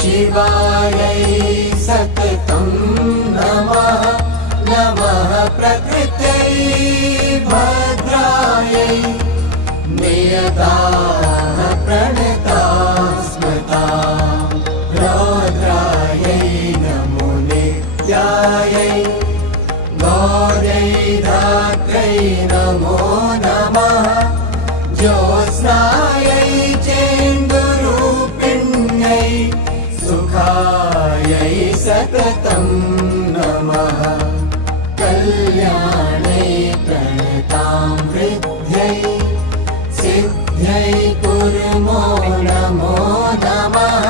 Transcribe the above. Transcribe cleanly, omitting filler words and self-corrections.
शिवायै सततं नमः नमः प्रकृत्यै भद्रायै नियताः प्रणताः स्मृता रौद्रायै नमो नित्यायै गौर्यै धात्र्यै नमो नमः ज्योत्स्नायै चेन्दुरूपिण्यै सुखायै सततं नमः कल्याणै प्रणतां वृद्ध्यै सिद्ध्यै कुर्मो नमो नमः